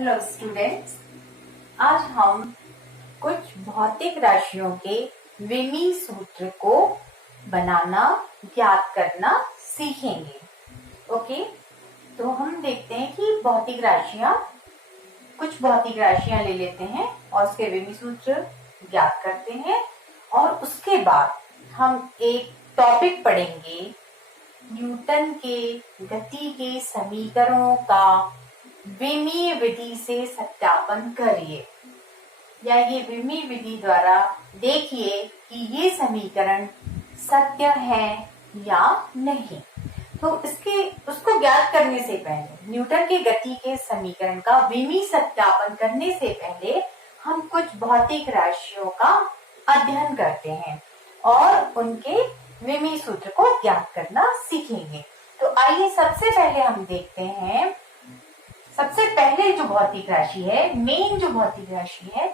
Hello students, आज हम कुछ भौतिक राशियों के विमीय सूत्र को बनाना, ज्ञात करना सीखेंगे। ओके, तो हम देखते हैं कि कुछ भौतिक राशियां ले लेते हैं और उसके विमीय सूत्र ज्ञात करते हैं और उसके बाद हम एक टॉपिक पढ़ेंगे, न्यूटन के गति के समीकरणों का विमीय विधि से सत्यापन करिए, या ये विमीय विधि द्वारा देखिए कि ये समीकरण सत्य है या नहीं। तो उसको ज्ञात करने से पहले, न्यूटन के गति के समीकरण का विमीय सत्यापन करने से पहले हम कुछ भौतिक राशियों का अध्ययन करते हैं और उनके विमीय सूत्र को ज्ञात करना सीखेंगे। तो आइए सबसे पहले हम देखते हैं, सबसे पहले जो भौतिक राशि है, मेन जो भौतिक राशि है,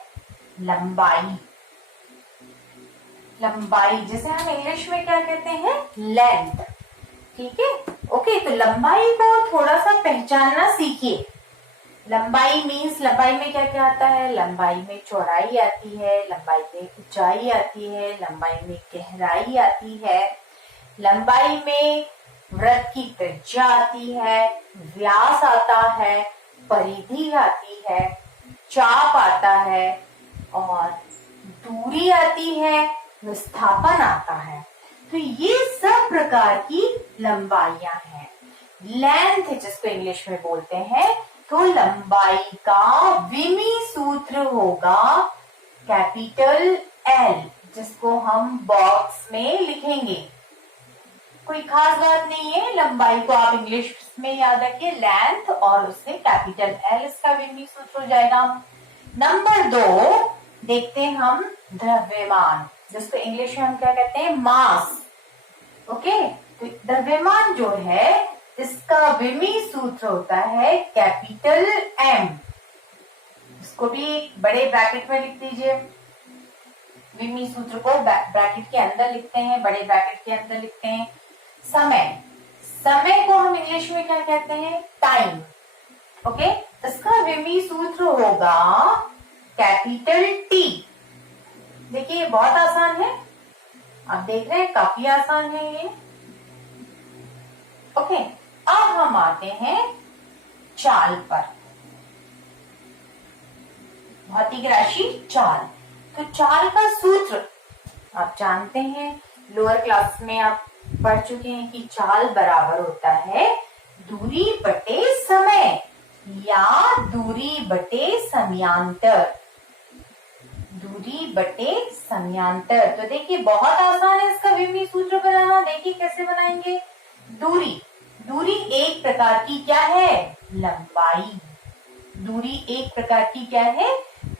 लंबाई। लंबाई जिसे हम इंग्लिश में क्या कहते हैं, लेंथ। ठीक है, ओके। तो लंबाई को थोड़ा सा पहचानना सीखिए। लंबाई मीन्स, लंबाई में क्या क्या आता है? लंबाई में चौड़ाई आती है, लंबाई में ऊंचाई आती है, लंबाई में गहराई आती है, लंबाई में वृत्त की त्रिज्या आती है, व्यास आता है, परिधि आती है, चाप आता है और दूरी आती है, विस्थापन आता है। तो ये सब प्रकार की लंबाइयां हैं। लेंथ जिसको इंग्लिश में बोलते हैं, तो लंबाई का विमीय सूत्र होगा कैपिटल एल, जिसको हम बॉक्स में लिखेंगे। कोई खास बात नहीं है, लंबाई को आप इंग्लिश में याद रखिए, लेंथ, और उससे कैपिटल एल इसका विमीय सूत्र हो जाएगा। नंबर 2 देखते हैं हम, द्रव्यमान, जिसको इंग्लिश में हम क्या कहते हैं, मास। ओके, तो द्रव्यमान जो है इसका विमीय सूत्र होता है कैपिटल एम। इसको भी बड़े ब्रैकेट में लिख दीजिए। विमीय सूत्र को ब्रैकेट के अंदर लिखते हैं, बड़े ब्रैकेट के अंदर लिखते हैं। समय, समय को हम इंग्लिश में क्या कहते हैं, टाइम। ओके, इसका विमीय सूत्र होगा कैपिटल टी। देखिए बहुत आसान है, आप देख रहे हैं काफी आसान है ये। ओके, अब हम आते हैं चाल पर। भौतिक राशि चाल। तो चाल का सूत्र आप जानते हैं, लोअर क्लास में आप पढ़ चुके हैं कि चाल बराबर होता है दूरी बटे समय या दूरी बटे समयांतर। दूरी बटे समयांतर। तो देखिए बहुत आसान है इसका विमीय सूत्र बनाना। देखिए कैसे बनाएंगे। दूरी, दूरी एक प्रकार की क्या है, लंबाई। दूरी एक प्रकार की क्या है,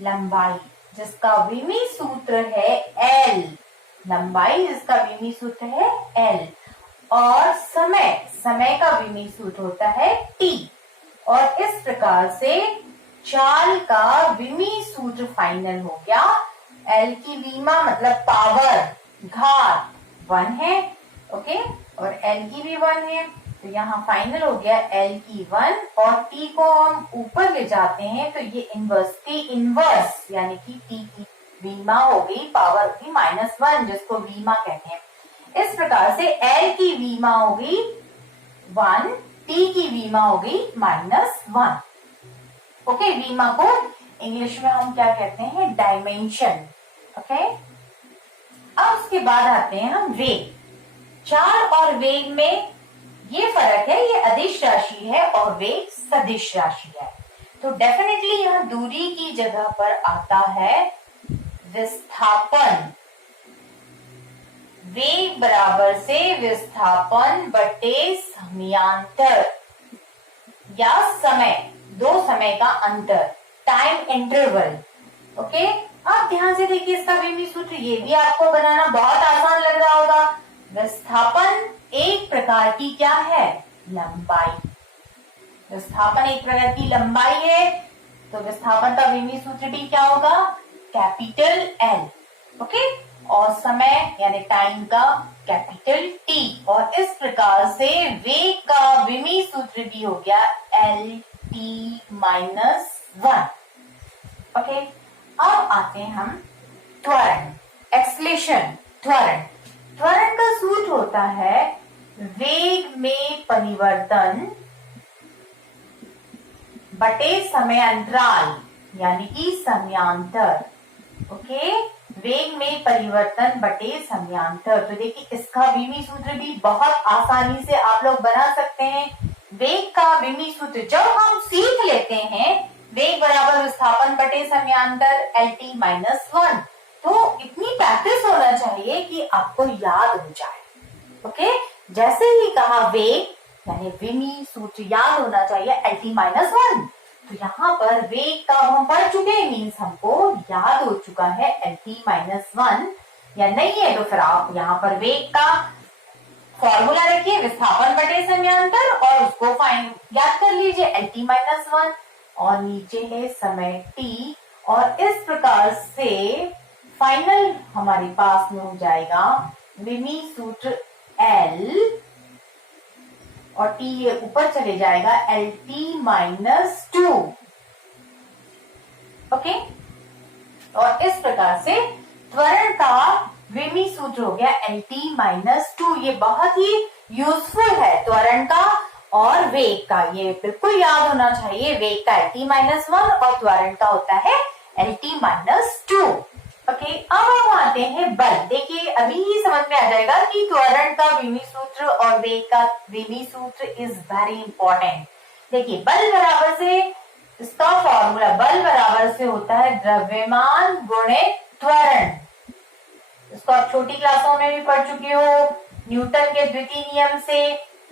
लंबाई, जिसका विमीय सूत्र है एल। लंबाई जिसका विमीय सूत्र है एल। और समय, समय का विमीय सूत्र होता है टी। और इस प्रकार से चाल का विमीय सूत्र फाइनल हो गया। एल की वीमा मतलब पावर, घात 1 है। ओके, और एल की भी 1 है। तो यहाँ फाइनल हो गया एल की 1, और टी को हम ऊपर ले जाते हैं तो ये इनवर्स की इनवर्स, यानी कि टी की वीमा हो गई, पावर होगी -1, जिसको वीमा कहते हैं। इस प्रकार से एल की वीमा हो गई 1, टी की वीमा हो गई -1। ओके, वीमा को इंग्लिश में हम क्या कहते हैं, डायमेंशन। ओके, अब उसके बाद आते हैं हम वेग। चाल और वेग में ये फर्क है, ये अदिश राशि है और वेग सदिश राशि है। तो डेफिनेटली यहाँ दूरी की जगह पर आता है विस्थापन। वेग बराबर से विस्थापन बटे समयांतर या समय, दो समय का अंतर, टाइम इंटरवल। ओके, आप ध्यान से देखिए इसका विमीय सूत्र, ये भी आपको बनाना बहुत आसान लग रहा होगा। विस्थापन एक प्रकार की क्या है, लंबाई। विस्थापन एक प्रकार की लंबाई है, तो विस्थापन का विमीय सूत्र भी क्या होगा, कैपिटल एल। ओके, और समय यानी टाइम का कैपिटल टी। और इस प्रकार से वेग का विमीय सूत्र भी हो गया एल टी माइनस 1। ओके, अब आते हैं हम त्वरण, एक्सलेशन, त्वरण। त्वरण का सूत्र होता है वेग में परिवर्तन बटे समय अंतराल, यानी कि समयांतर। ओके, वेग में परिवर्तन बटे समयांतर। तो देखिए इसका विमी सूत्र भी बहुत आसानी से आप लोग बना सकते हैं। वेग का विमी सूत्र जब हम सीख लेते हैं, वेग बराबर विस्थापन बटे समयांतर LT-1, तो इतनी प्रैक्टिस होना चाहिए कि आपको याद हो जाए। ओके, जैसे ही कहा वेग यानी विमी सूत्र याद होना चाहिए LT-1। तो यहाँ पर वेग का हम पढ़ चुके हैं, मीन्स हमको याद हो चुका है LT-1, या नहीं है तो फिर आप यहाँ पर वेग का फॉर्मूला रखिए विस्थापन बटे समयांतर और उसको याद कर लीजिए LT-1, और नीचे है समय t, और इस प्रकार से फाइनल हमारे पास में हो जाएगा विमी सूत्र L, और t ये ऊपर चले जाएगा LT-2। ओके, और इस प्रकार से त्वरण का विमी सूत्र हो गया LT-2। ये बहुत ही यूजफुल है त्वरण का और वेग का, ये बिल्कुल याद होना चाहिए। वेग का LT-1 और त्वरण का होता है LT-2। ओके, अब हम आते हैं बल। देखिए अभी ही समझ में आ जाएगा कि त्वरण का विमी सूत्र और वेग का विमी सूत्र इज वेरी इंपॉर्टेंट। देखिए बल बराबर से, इसका फॉर्मूला बल बराबर से होता है द्रव्यमान गुणित त्वरण। इसको आप छोटी क्लासों में भी पढ़ चुके हो, न्यूटन के द्वितीय नियम से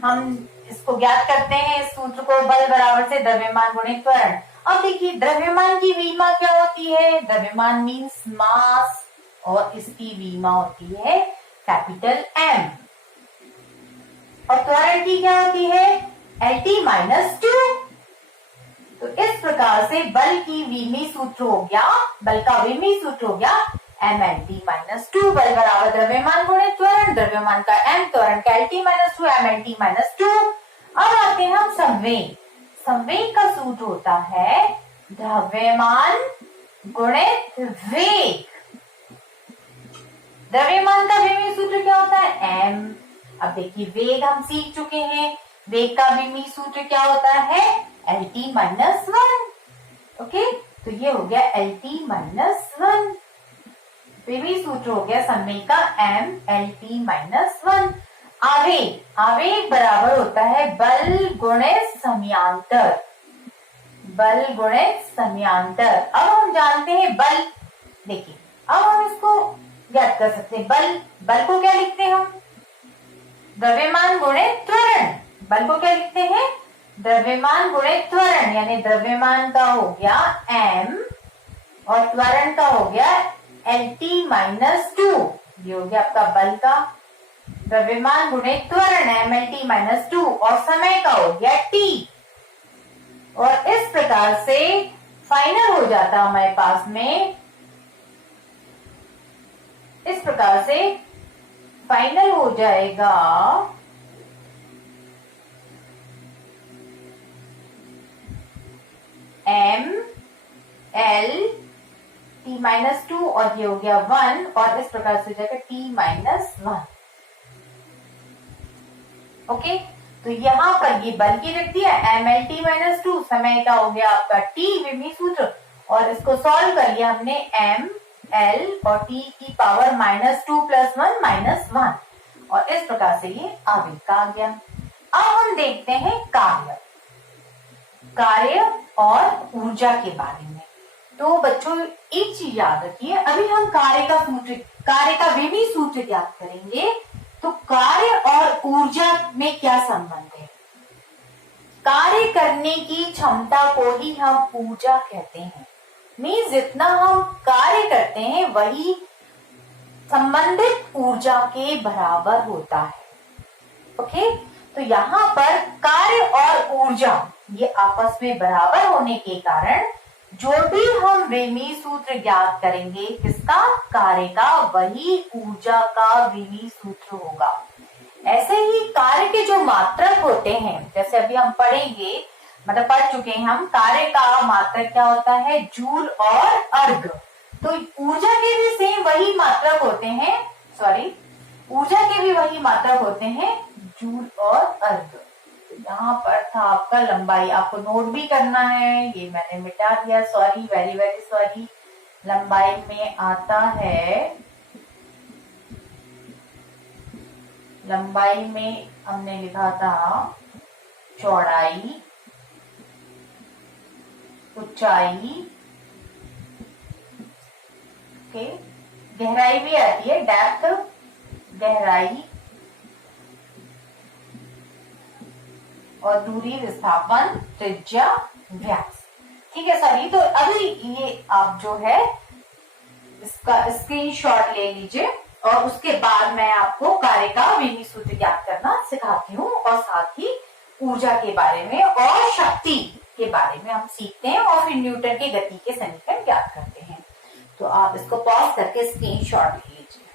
हम इसको ज्ञात करते हैं इस सूत्र को, बल बराबर से द्रव्यमान गुणित त्वरण। अब देखिए द्रव्यमान की विमा क्या होती है, द्रव्यमान मीन्स मास, और इसकी विमा होती है कैपिटल M, और त्वरण की क्या होती है LT-2। तो इस प्रकार से बल की विमी सूत्र हो गया, बल का विमी सूत्र हो गया MLT-2। बल बराबर द्रव्यमान गुणित त्वरण, द्रव्यमान का M, त्वरण का LT-2, MLT-2। अब आते हैं हम संवेग। संवेग का सूत्र होता है द्रव्यमान गुणित वेग। द्रव्यमान का विमी सूत्र क्या होता है M। अब देखिए वेग हम सीख चुके हैं, वेग का विमी सूत्र क्या होता है LT-1। ओके, तो ये हो गया LT-1। विमी सूत्र हो गया संवेग का M LT-1। आवेग, आवेग बराबर होता है बल गुणित समयांतर, बल गुणित समयांतर। अब हम जानते हैं बल, देखिए अब हम इसको ज्ञात कर सकते हैं। बल को क्या लिखते हैं हम, द्रव्यमान गुणित त्वरण। बल को क्या लिखते हैं, द्रव्यमान गुणित त्वरण, यानी द्रव्यमान का हो गया M और त्वरण का हो गया LT-2। ये हो गया आपका बल का द्रव्यमान गुणित त्वरण MLT-2, और समय का हो गया T। और इस प्रकार से फाइनल हो जाता हमारे पास में, इस प्रकार से फाइनल हो जाएगा M LT-2, और ये हो गया 1, और इस प्रकार से हो जाएगा T-1। ओके, तो यहाँ पर ये बल की रख दिया MLT-2, समय का हो गया आपका T विमी सूत्र, और इसको सॉल्व कर लिया हमने M L और T की पावर -2 + 1 -1, और इस प्रकार से ये आवेग का आ गया। अब हम देखते हैं कार्य, कार्य और ऊर्जा के बारे में। तो बच्चों एक चीज याद रखिए, अभी हम कार्य का सूत्र, कार्य का विमी सूत्र याद करेंगे। तो कार्य और ऊर्जा में क्या संबंध है, कार्य करने की क्षमता को ही हम ऊर्जा कहते हैं। मीन्स जितना हम कार्य करते हैं वही संबंधित ऊर्जा के बराबर होता है। ओके, तो यहाँ पर कार्य और ऊर्जा ये आपस में बराबर होने के कारण जो भी हम विमी सूत्र ज्ञात करेंगे किसका, कार्य का, वही ऊर्जा का विमी सूत्र होगा। ऐसे ही कार्य के जो मात्रक होते हैं, जैसे अभी हम पढ़ेंगे मतलब पढ़ चुके हैं हम, कार्य का मात्रक क्या होता है, जूल और अर्ग। तो ऊर्जा के भी सेम वही मात्रक होते हैं, सॉरी ऊर्जा के भी वही मात्रक होते हैं, जूल और अर्ग। यहाँ पर था आपका लंबाई, आपको नोट भी करना है, ये मैंने मिटा दिया, सॉरी, वेरी वेरी सॉरी। लंबाई में आता है, लंबाई में हमने लिखा था चौड़ाई, ऊंचाई, ओके, गहराई भी आती है, डेप्थ, गहराई, और दूरी, विस्थापन, त्रिज्या, व्यास। ठीक है सर, तो अभी ये आप जो है इसका स्क्रीनशॉट ले लीजिए और उसके बाद मैं आपको कार्य का विधि सूत्र ज्ञात करना सिखाती हूँ और साथ ही ऊर्जा के बारे में और शक्ति के बारे में हम सीखते हैं और फिर न्यूटन की गति के समीकरण ज्ञात करते हैं। तो आप इसको पॉज करके स्क्रीनशॉट ले लीजिए।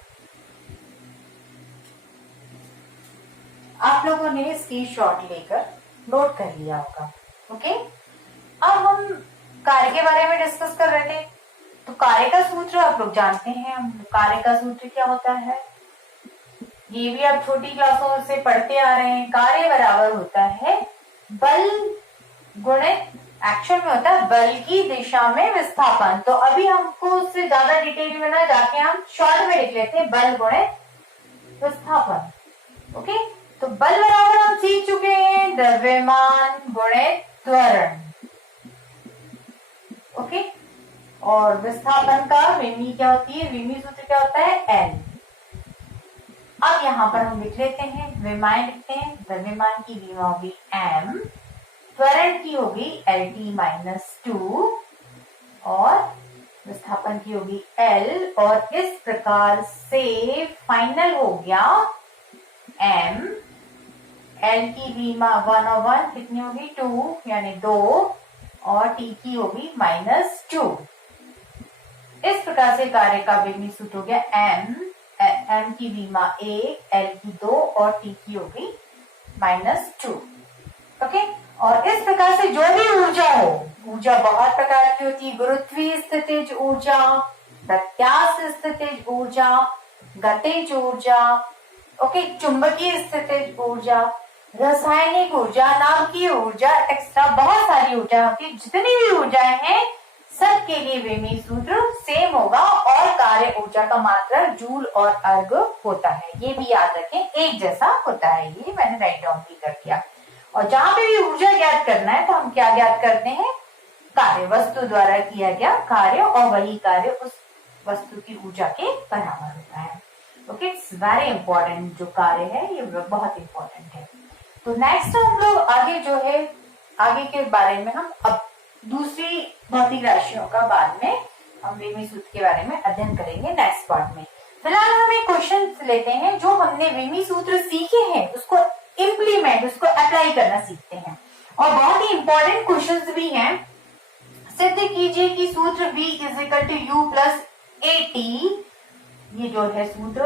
आप लोगों ने स्क्रीनशॉट लेकर नोट कर लिया होगा, ओके। अब हम कार्य के बारे में डिस्कस कर रहे थे, तो कार्य का सूत्र आप लोग जानते हैं। कार्य का सूत्र क्या होता है, ये भी आप छोटी क्लासों से पढ़ते आ रहे हैं। कार्य बराबर होता है बल गुणित, एक्शन में होता है बल की दिशा में विस्थापन। तो अभी हमको उससे ज्यादा डिटेल में ना जाके हम शॉर्ट में लिख लेते हैं, बल गुणित विस्थापन, ओके। तो बल बराबर हम सीख चुके हैं, द्रव्यमान गुणित त्वरण, ओके। और विस्थापन का विमी क्या होती है, विमी सूत्र क्या होता है, एल। अब यहाँ पर हम लिख लेते हैं, विमाएं लिखते हैं, द्रव्यमान की विमा होगी एम, त्वरण की होगी LT-2 और विस्थापन की होगी L। और इस प्रकार से फाइनल हो गया M, L की विमा 1 और 1 कितनी होगी, 2 यानी 2, और T की होगी -2। इस प्रकार से कार्य का विमी सूत्र हो गया M की विमा 1, L की 2 और T की होगी -2, ओके। और इस प्रकार से जो भी ऊर्जा हो, ऊर्जा बहुत प्रकार की होती है, गुरुत्वीय स्थितिज ऊर्जा, प्रत्यास्थ स्थितिज ऊर्जा, गतिज ऊर्जा, ओके, चुंबकीय स्थितिज ऊर्जा, रासायनिक ऊर्जा, नाभिकीय ऊर्जा, एक्स्ट्रा बहुत सारी ऊर्जा होती है। जितनी भी ऊर्जाएं हैं सबके लिए विमी सूत्र सेम होगा और कार्य ऊर्जा का मात्रक जूल और अर्ग होता है। ये भी याद रखें, एक जैसा होता है, ये मैंने राइट डाउन भी कर दिया। और जहां पे भी ऊर्जा ज्ञात करना है तो हम क्या ज्ञात करते हैं, कार्य, वस्तु द्वारा किया गया कार्य, और वही कार्य उस वस्तु की ऊर्जा के बराबर होता है, ओके। इट्स वेरी इंपॉर्टेंट, जो कार्य है ये बहुत इंपॉर्टेंट है। तो नेक्स्ट हम लोग आगे जो है, आगे के बारे में हम अब दूसरी भौतिक राशियों का बाद में हम विमी सूत्र के बारे में अध्ययन करेंगे नेक्स्ट पार्ट में। फिलहाल हम एक क्वेश्चन लेते हैं, जो हमने विमी सूत्र सीखे हैं उसको इम्प्लीमेंट, उसको अप्लाई करना सीखते हैं, और बहुत ही इंपॉर्टेंट क्वेश्चंस भी हैं। सिद्ध कीजिए कि सूत्र V = U + AT, ये जो है सूत्र,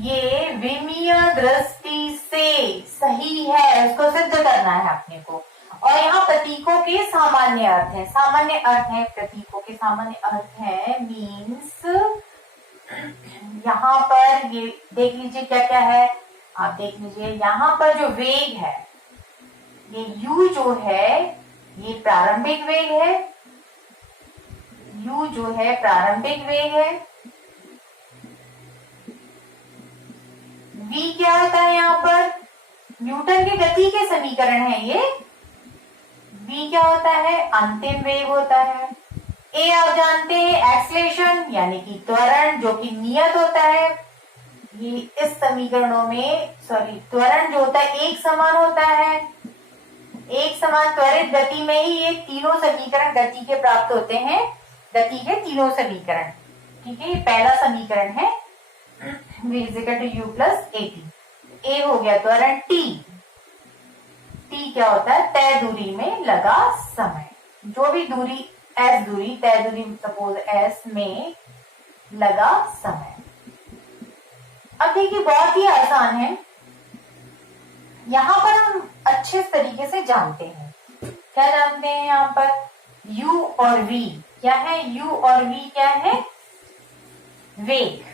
ये विमीय दृष्टि से सही है, उसको सिद्ध करना है अपने को। और यहाँ प्रतीकों के सामान्य अर्थ है, सामान्य अर्थ है, प्रतीकों के सामान्य अर्थ है, मीन्स यहाँ पर ये देख लीजिए क्या क्या है, आप देख लीजिए यहाँ पर जो वेग है, ये u जो है ये प्रारंभिक वेग है, u जो है प्रारंभिक वेग है। v क्या होता है, यहाँ पर न्यूटन की गति के समीकरण है ये। v क्या होता है, अंतिम वेग होता है। a आप जानते हैं एक्सलेशन यानी कि त्वरण, जो कि नियत होता है। ये इस समीकरणों में, सॉरी, त्वरण जो होता है एक समान होता है, एक समान त्वरित गति में ही ये तीनों समीकरण गति के प्राप्त होते हैं, गति के तीनों समीकरण, ठीक है। ये पहला समीकरण है v = U + AT। a हो गया त्वरण, t क्या होता है, तय दूरी में लगा समय, जो भी दूरी s दूरी, तय दूरी सपोज s में लगा समय। अब देखिए बहुत ही आसान है, यहाँ पर हम अच्छे तरीके से जानते हैं क्या जानते हैं यहाँ पर? u और v क्या है? u और v क्या है? वेग।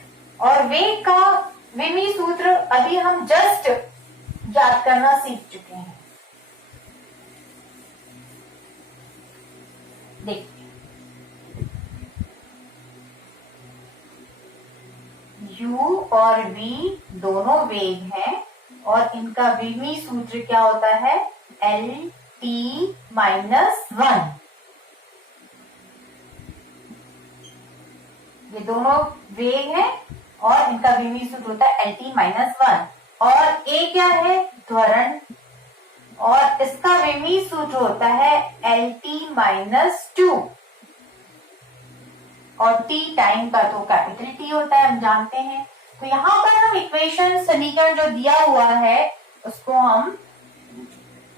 और वेग का विमी सूत्र अभी हम जस्ट याद करना सीख चुके हैं। देखिए u और v दोनों वेग हैं और इनका विमी सूत्र क्या होता है? Lt -1। ये दोनों वेग हैं और इनका विमी सूत्र होता है Lt -1। और a क्या है? त्वरण। और इसका विमी सूत्र होता है Lt -2। और t टाइम का तो कैपिटल T होता है, हम जानते हैं। तो यहाँ पर हम इक्वेशन, समीकरण जो दिया हुआ है उसको हम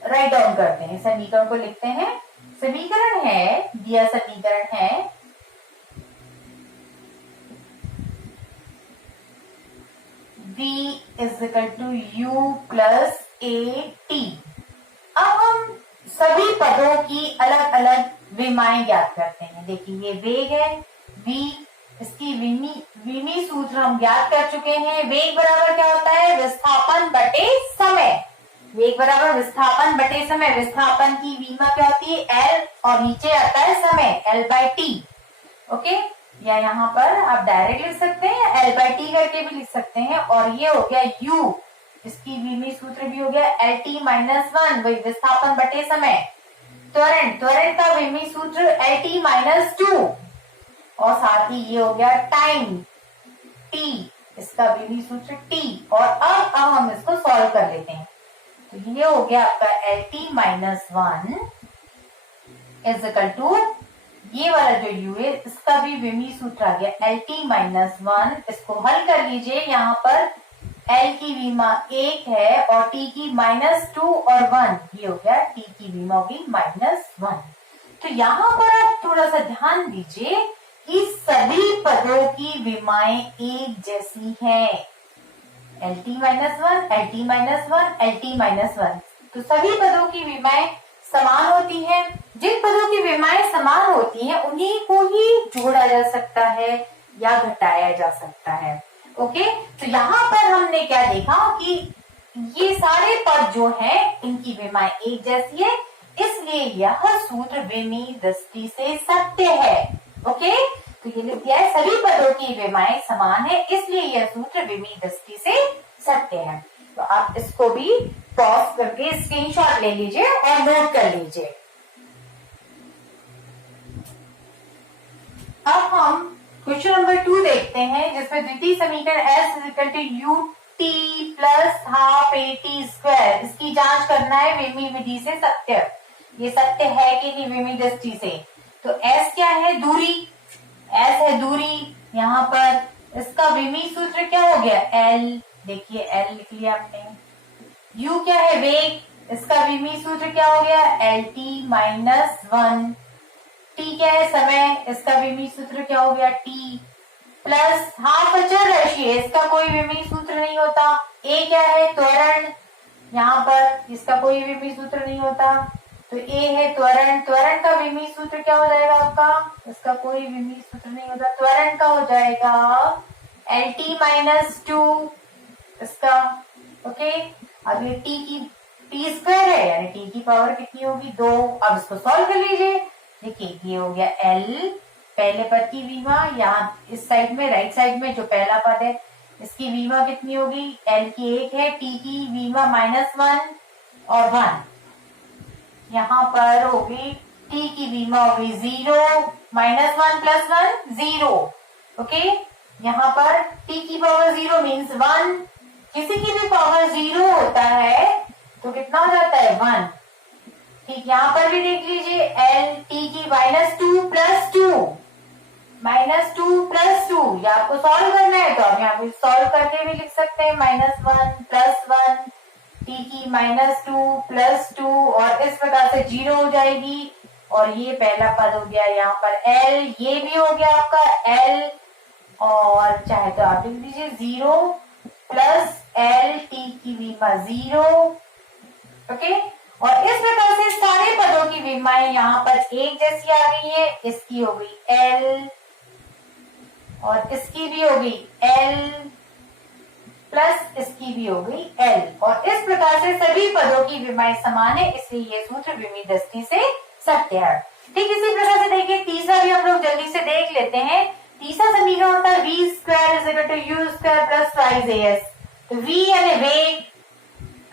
राइट डाउन करते हैं। समीकरण को लिखते हैं। समीकरण है, दिया समीकरण है v = u + at। अब हम सभी पदों की अलग अलग विमाएं ज्ञात करते हैं। देखिए ये वेग है v, इसकी विमी सूत्र हम ज्ञात कर चुके हैं। वेग बराबर क्या होता है? विस्थापन बटे समय। वेग बराबर विस्थापन बटे समय। विस्थापन की विमा क्या होती है? L और नीचे आता है समय L/T। ओके, या यहाँ पर आप डायरेक्ट लिख सकते हैं या L/T करके भी लिख सकते हैं। और ये हो गया U, इसकी विमी सूत्र भी हो गया Lt -1, वही विस्थापन बटे समय। त्वरण का विमी सूत्र Lt -2 और साथ ही ये हो गया टाइम T, इसका विमी सूत्र T। और अब हम इसको सॉल्व कर लेते हैं। तो ये हो गया आपका Lt -1 = ये वाला जो u है इसका भी विमी सूत्र आ गया Lt -1। इसको हल कर लीजिए। यहाँ पर L की विमा 1 है और T की -2 और 1, ये हो गया T की विमा होगी -1। तो यहाँ पर आप थोड़ा सा ध्यान दीजिए कि सभी पदों की विमाएं एक जैसी हैं। Lt -1, Lt -1, Lt -1। तो सभी पदों की विमाएं समान होती हैं। जिन पदों की विमाएं समान होती हैं उन्हीं को ही जोड़ा जा सकता है या घटाया जा सकता है। ओके, तो यहाँ पर हमने क्या देखा कि ये सारे पद जो हैं इनकी विमाएं एक जैसी है, इसलिए यह सूत्र विमी दृष्टि से सत्य है। ओके, तो ये लिख दिया है सभी पदों की विमाएं समान है, इसलिए यह सूत्र विमी दृष्टि से सत्य है। तो आप इसको भी पॉज करके स्क्रीनशॉट ले लीजिए और नोट कर लीजिए। अब हम क्वेश्चन नंबर 2 देखते हैं, जिसमें द्वितीय समीकरण S = ut + ½ at², इसकी जांच करना है विमी विधि से सत्य। ये सत्य है कि नहीं विमी दृष्टि से। तो S क्या है? दूरी। S है दूरी। यहाँ पर इसका विमी सूत्र क्या हो गया? L। देखिए L लिख लिया आपने। U क्या है? वेग। इसका विमी सूत्र क्या हो गया? Lt -1। T क्या है? समय। इसका विमी सूत्र क्या हो गया? T प्लस ½ अचर राशि है, इसका कोई विमी सूत्र नहीं होता। A क्या है? त्वरण। यहाँ पर इसका कोई विमी सूत्र नहीं होता। तो A है त्वरण। त्वरण का विमी सूत्र क्या हो जाएगा आपका? इसका कोई विमी सूत्र नहीं होता। त्वरण का हो जाएगा Lt -2 इसका। ओके, अब ये t² है, यानी t की पावर कितनी होगी? 2। अब इसको सॉल्व कर लीजिए। देखिए ये हो गया L, पहले पद की विमा, यहाँ इस साइड में राइट साइड में जो पहला पद है इसकी विमा कितनी होगी? L की 1 है, T की विमा -1 और 1। यहाँ पर होगी T की विमा होगी 0, -1 + 1 0। ओके, यहाँ पर T की पावर 0 मीन्स 1। किसी की भी पावर 0 होता है तो कितना हो जाता है? 1। ठीक, यहाँ पर भी देख लीजिए L T की -2 + 2, -2 + 2। या आपको सॉल्व करना है तो आप यहाँ पे सॉल्व करके भी लिख सकते हैं। -1 + 1 T की -2 + 2 और इस प्रकार से 0 हो जाएगी। और ये पहला पद हो गया यहाँ पर L, ये भी हो गया आपका L। और चाहे तो आप लिख दीजिए 0 + L T की विमा 0। ओके, और इस प्रकार से सारे पदों की विमाएं यहाँ पर एक जैसी आ गई है। इसकी हो गई L और इसकी भी हो गई L प्लस इसकी भी हो गई L, और इस प्रकार से सभी पदों की विमाएं समान है, इसलिए ये सूत्र विमी दृष्टि से सत्य है। ठीक इसी प्रकार से देखिए तीसरा भी हम लोग जल्दी से देख लेते हैं। तीसरा समीकरण होता है v square is equal to u square plus twice as। तो v यानी वेग,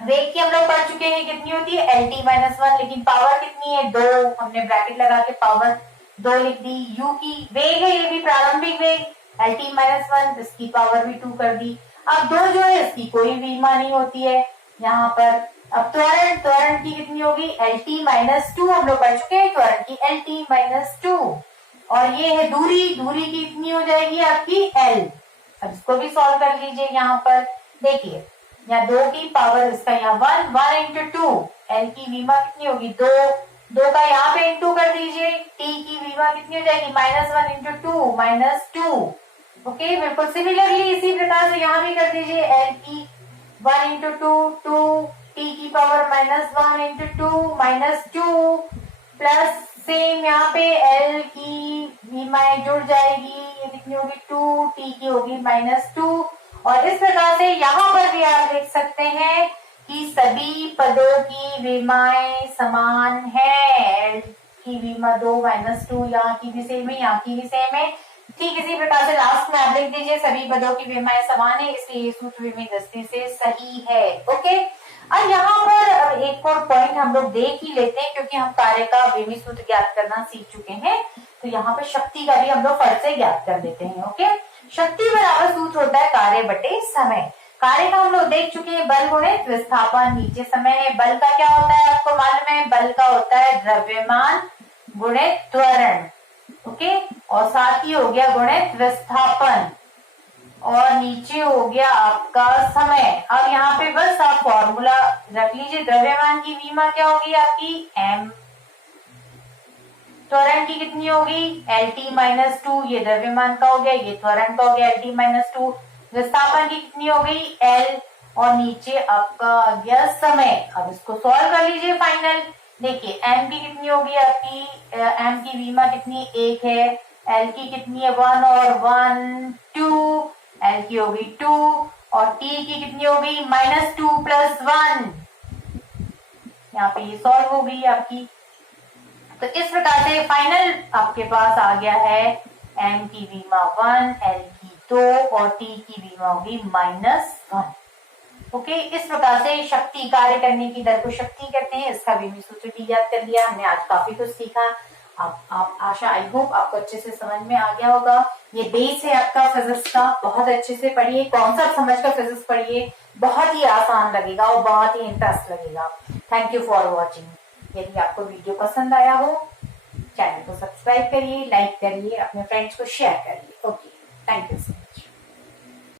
वेग की हम लोग पढ़ चुके हैं कितनी होती है lt माइनस 1, लेकिन पावर कितनी है 2, हमने ब्रैकेट लगा के पावर 2 लिख दी। u की वेग है, ये भी प्रारंभिक वेग lt माइनस 1, इसकी पावर भी 2 कर दी। अब 2 जो है इसकी कोई भी मान नहीं होती है यहाँ पर। अब त्वरण, त्वरण की कितनी होगी lt माइनस 2, हम लोग पढ़ चुके हैं त्वरण की lt माइनस 2, और ये है दूरी, दूरी की कितनी हो जाएगी आपकी l। अब इसको भी सॉल्व कर लीजिए। यहाँ पर देखिए यहाँ 2 की पावर इसका यहाँ 1, 1 इंटू 2, l की विमा कितनी होगी 2, 2 का यहाँ पे इंटू कर दीजिए, t की विमा कितनी हो जाएगी माइनस 1 इंटू 2 माइनस 2। ओके, बिल्कुल सिमिलरली इसी प्रकार से यहाँ भी कर दीजिए, l की 1 इंटू 2 2, t की power minus 1 into 2 minus 2, plus same यहाँ पे l की विमाएं जुड़ जाएगी, ये कितनी होगी 2, t की होगी माइनस 2। और इस प्रकार से यहाँ पर भी आप देख सकते हैं कि सभी पदों की विमाएं समान है। l की विमा 2 माइनस 2, यहाँ की भी सेम है, यहाँ की भी सेम है। ठीक इसी प्रकार से लास्ट में आप लिख दीजिए सभी पदों की विमाएं समान है, इसलिए ये सूत्र विमी दृष्टि से सही है। ओके, अब यहाँ पर एक और पॉइंट हम लोग देख ही लेते हैं, क्योंकि हम कार्य का विमी सूत्र ज्ञात करना सीख चुके हैं, तो यहाँ पर शक्ति का भी हम लोग फर्क से ज्ञात कर लेते हैं। ओके, शक्ति बराबर सूत्र होता है कार्य बटे समय। कार्य का हम लोग देख चुके हैं बल गुणित विस्थापन, नीचे समय है। बल का क्या होता है आपको मालूम है, बल का होता है द्रव्यमान गुणित त्वरण। ओके, और साथ ही हो गया गुणित विस्थापन, और नीचे हो गया आपका समय। अब यहाँ पे बस आप फॉर्मूला रख लीजिए, द्रव्यमान की विमा क्या होगी आपकी m, त्वरण की कितनी होगी lt माइनस 2, ये द्रव्यमान का हो गया, ये त्वरण का हो गया lt माइनस 2। विस्थापन की कितनी हो गई l, और नीचे आपका आ गया समय। अब इसको सॉल्व कर लीजिए फाइनल। देखिए m की कितनी होगी आपकी, m की विमा कितनी 1 है, l की कितनी है 1 और 1 2, l की होगी 2, और t की कितनी होगी माइनस 2 प्लस 1। यहाँ पे ये सॉल्व हो गई आपकी। तो इस प्रकार से फाइनल आपके पास आ गया है m की विमा 1, l की 2 और t की विमा होगी माइनस 1। ओके, इस प्रकार से शक्ति, कार्य करने की दर को शक्ति कहते हैं, इसका विमी सूत्र भी याद कर लिया हमने। आज काफी कुछ सीखा। आप आशा, आई होप आपको अच्छे से समझ में आ गया होगा। ये बेस है आपका फिजिक्स का, बहुत अच्छे से पढ़िए, कॉन्सेप्ट समझकर फिजिक्स पढ़िए, बहुत ही आसान लगेगा और बहुत ही इंटरेस्ट लगेगा। Thank you for watching. यदि आपको वीडियो पसंद आया हो, चैनल को सब्सक्राइब करिए, लाइक करिए, अपने फ्रेंड्स को शेयर करिए। Okay, thank you.